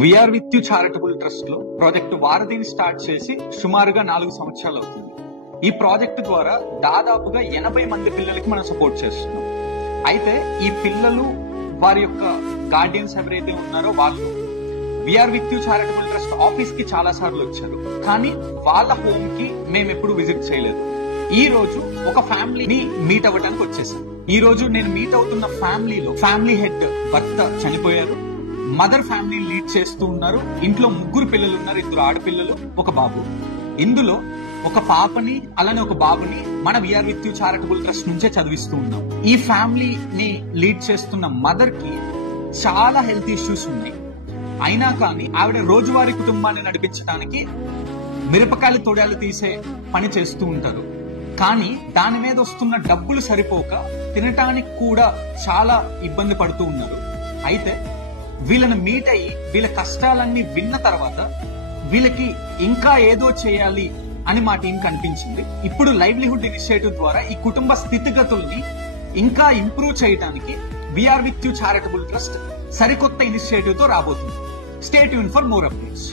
We are with you charitable trust లో project వారధిని start చేసి సుమారుగా 4 సంవత్సరాలు అవుతుంది. ఈ ప్రాజెక్ట్ ద్వారా దాదాపుగా 80 మంది పిల్లలకి మనం సపోర్ట్ చేస్తున్నాం. అయితే ఈ పిల్లలు వారి యొక్క గార్డియన్స్ ఎవరైతే ఉన్నారో వాళ్ళు we are with you charitable trust office కి చాలా సార్లు వచ్చారు, కానీ వాళ్ళ హోమ్ కి మేము ఎప్పుడు విజిట్ చేయలేదు. ఈ రోజు ఒక ఫ్యామిలీని మీట్ అవ్వడానికి వచ్చేసాం. ఈ రోజు నేను మీట్ అవుతున్న ఫ్యామిలీలో ఫ్యామిలీ హెడ్ భర్త చనిపోయారు, మదర్ ఫ్యామిలీని లీడ్ చేస్తూ ఉన్నారు. ఇంట్లో 3 పిల్లలు ఉన్నారు, 2 ఆడపిల్లలు, 1 బాబు. ఇందులో ఒక పాపని అలానే ఒక బాబుని మన we are with you charitable trust నుంచే చదివిస్తూ ఉన్నాం. ఈ ఫ్యామిలీని లీడ్ చేస్తున్న మదర్ కి చాలా హెల్త్ ఇష్యూస్ ఉన్నాయి. అయినా కానీ ఆవిడ రోజువారీ కుటుంబాన్ని నడిపించడానికి మిరపకాయలు తొడాలు తీసే పని చేస్తూ ఉంటారు. కానీ దాని మీద వస్తున్న డబ్బులు సరిపోక తినటానికి కూడా చాలా ఇబ్బంది పడుతూ ఉన్నారు. అయితే వీళ్ళని మీట్ అయ్యి వీళ్ళ కష్టాలన్నీ విన్న తర్వాత వీళ్ళకి ఇంకా ఏదో చేయాలి అని మా టీం కనిపించింది. ఇప్పుడు లైవ్లీహుడ్ ఇనిషియేటివ్ ద్వారా ఈ కుటుంబ స్థితిగతుల్ని ఇంకా ఇంప్రూవ్ చేయడానికి we are with you charitable trust సరికొత్త ఇనిషియేటివ్ తో రాబోతుంది. Stay tune for more updates.